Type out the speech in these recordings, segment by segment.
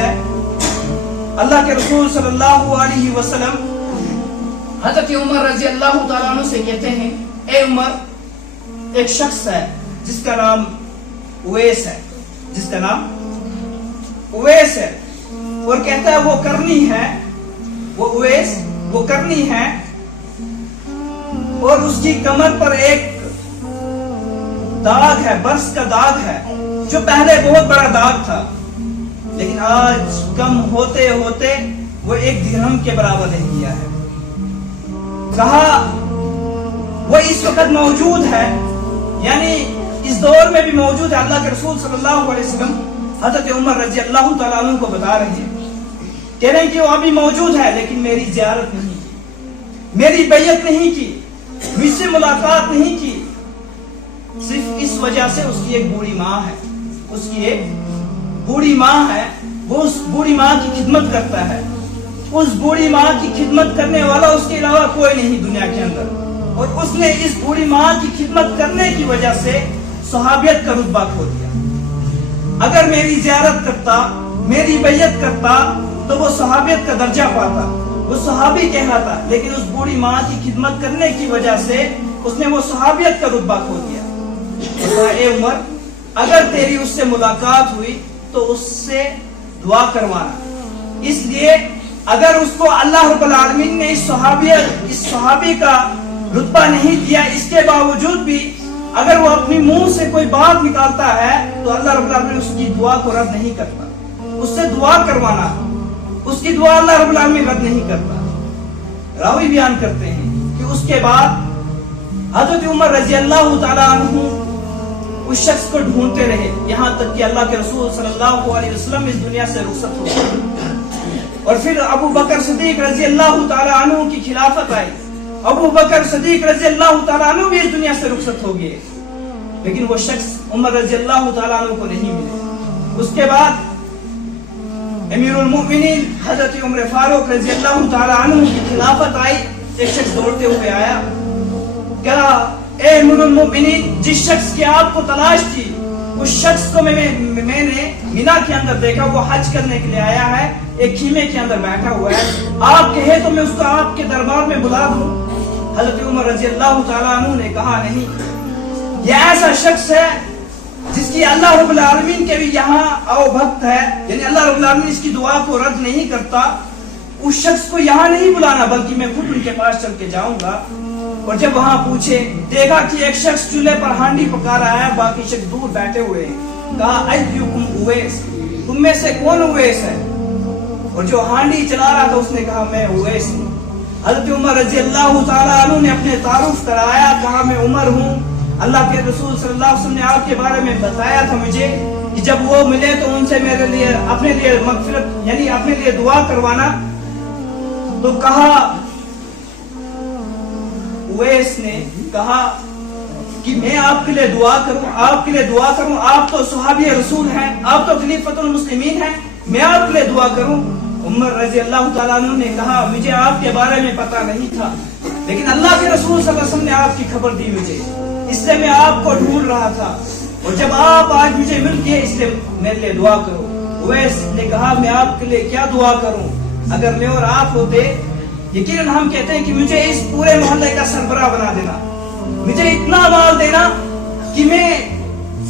ہے، اللہ کے رسول صلی اللہ علیہ وسلم حضرت عمر رضی اللہ تعالیٰ عنہ سے کہتے ہیں، اے عمر، ایک شخص ہے جس کا نام اویس ہے، اور کہتا ہے وہ کرنی ہے اور اس کی کمر پر ایک داغ ہے، برس کا داغ ہے، جو پہلے بہت بڑا داغ تھا، لیکن آج کم ہوتے ہوتے وہ 1 درہم کے برابر رہ گیا ہے۔ کہا وہ اس وقت موجود ہے، یعنی اس دور میں بھی موجود ہے۔ اللہ کے رسول صلی اللہ علیہ وسلم حضرت عمر رضی اللہ تعالیٰ عنہ کو بتا رہے ہیں، کہہ رہے ہیں کہ وہ ابھی موجود ہے لیکن میری زیارت نہیں کی، میری بیعت نہیں کی، مجھ سے ملاقات نہیں کی، صرف اس وجہ سے اس کی ایک بوڑھی ماں ہے، وہ اس بوڑھی ماں کی خدمت کرتا ہے، اس بوڑھی ماں کی خدمت کرنے والا اس کے علاوہ کوئی نہیں دنیا کے اندر، اور اس نے اس بوڑھی ماں کی خدمت کرنے کی وجہ سے صحابیت کا رتبہ کھو دیا۔ اگر میری زیارت کرتا، میری بیعت کرتا تو وہ صحابیت کا درجہ پاتا، وہ صحابی کہلاتا، لیکن اس بوڑھی ماں کی خدمت کرنے کی وجہ سے اس نے وہ صحابیت کا رتبہ کھو دیا۔ اے عمر، اگر تیری اس سے ملاقات ہوئی تو اس سے دعا کروانا، اس لیے اگر اس کو اللہ رب العالمین نے اس صحابی کا رتبہ نہیں دیا، اس کے باوجود بھی اگر وہ اپنی منہ سے کوئی بات نکالتا ہے تو اللہ رب العالمین اس کی دعا کو رد نہیں کرتا، اس سے دعا کروانا، اس کی دعا اللہ رب العالمین رد نہیں کرتا۔ راوی بیان کرتے ہیں کہ اس کے بعد حضرت عمر رضی اللہ تعالیٰ عنہ اس شخص کو ڈھونڈتے رہے، یہاں تک کہ اللہ کے رسول صلی اللہ علیہ وسلم اس دنیا سے رخصت ہو گئے، اور پھر ابو بکر صدیق رضی اللہ تعالیٰ عنہ کی خلافت آئی، ابو بکر صدیق رضی اللہ تعالیٰ عنہ بھی اس دنیا سے رخصت ہو گئے، لیکن وہ شخص عمر رضی اللہ تعالیٰ عنہ کو نہیں ملے۔ اس کے بعد امیر المؤمنین حضرت عمر فاروق رضی اللہ تعالیٰ عنہ کی خلافت آئی، ایک شخص دوڑتے ہوئے آیا، کہا اے امیر المؤمنین، جس شخص کی آپ کو تلاش تھی اس شخص کو میں نے مینا کے اندر دیکھا، وہ حج کرنے کے لیے آیا ہے، ایک خیمے کے اندر بیٹھا ہوا ہے، آپ کہے تو میں اس کو آپ کے دربار میں بلا دوں۔ حضرت عمر رضی اللہ تعالیٰ عنہ نے کہا نہیں، یہ ایسا شخص ہے جس کی اللہ رب العالمین کے بھی یہاں او بھکت ہے، یعنی اللہ رب العالمین اس کی دعا کو رد نہیں کرتا، اس شخص کو یہاں نہیں بلانا بلکہ میں خود ان کے پاس چل کے جاؤں گا۔ اور جب وہاں پوچھے، دیکھا کہ ایک شخص چولہے پر ہانڈی پکا رہا ہے، باقی شخص دور بیٹھے ہوئے ہیں، کہا ایکم اویس، تم میں سے کون اویس ہے؟ اور جو ہانڈی چلا رہا تھا اس نے کہا میں اویس ہوں۔ حضرت عمر رضی اللہ تعالیٰ عنہ نے اپنے تعارف کرایا، کہا میں عمر ہوں، اللہ کے رسول صلی اللہ علیہ وسلم نے آپ کے بارے میں بتایا تھا مجھے کہ جب وہ ملے تو ان سے میرے لیے اپنے لیے مغفرت یعنی اپنے لیے دعا کروانا۔ تو کہا اویس نے کہا کہ میں آپ کے لیے دعا کروں، آپ تو صحابی رسول ہیں، آپ تو خلیفۃ المسلمین ہیں، میں آپ کے لیے دعا کروں؟ عمر رضی اللہ تعالیٰ عنہ نے کہا مجھے آپ کے بارے میں پتہ نہیں تھا، لیکن اللہ کے رسول صلی اللہ علیہ وسلم نے آپ کی خبر دی مجھے، اس لیے میں آپ کو ڈھونڈ رہا تھا، اور جب آپ آج مجھے مل گئے اس لیے میرے لیے دعا کرو۔ اویس نے کہا میں آپ کے لیے کیا دعا کروں؟ اگر میں اور آپ ہوتے یقیناً ہم کہتے ہیں کہ مجھے اس پورے محلے کا سربراہ بنا دینا، مجھے اتنا مال دینا کہ میں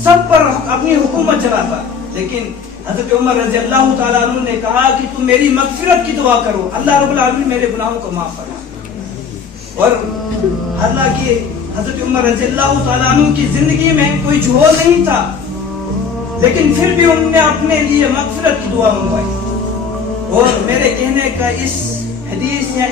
سب پر اپنی حکومت چلاتا، لیکن حضرت عمر رضی اللہ تعالیٰ عنہ نے کہا کہ تم میری مغفرت کی دعا کرو، اللہ رب العالمین میرے گناہوں کو معاف فرما۔ اور حالانکہ حضرت عمر رضی اللہ تعالیٰ عنہ کی زندگی میں کوئی جھول نہیں تھا، لیکن پھر بھی انہوں نے اپنے لیے مغفرت کی دعا منگوائی۔ اور میرے کہنے کا اس حدیث یا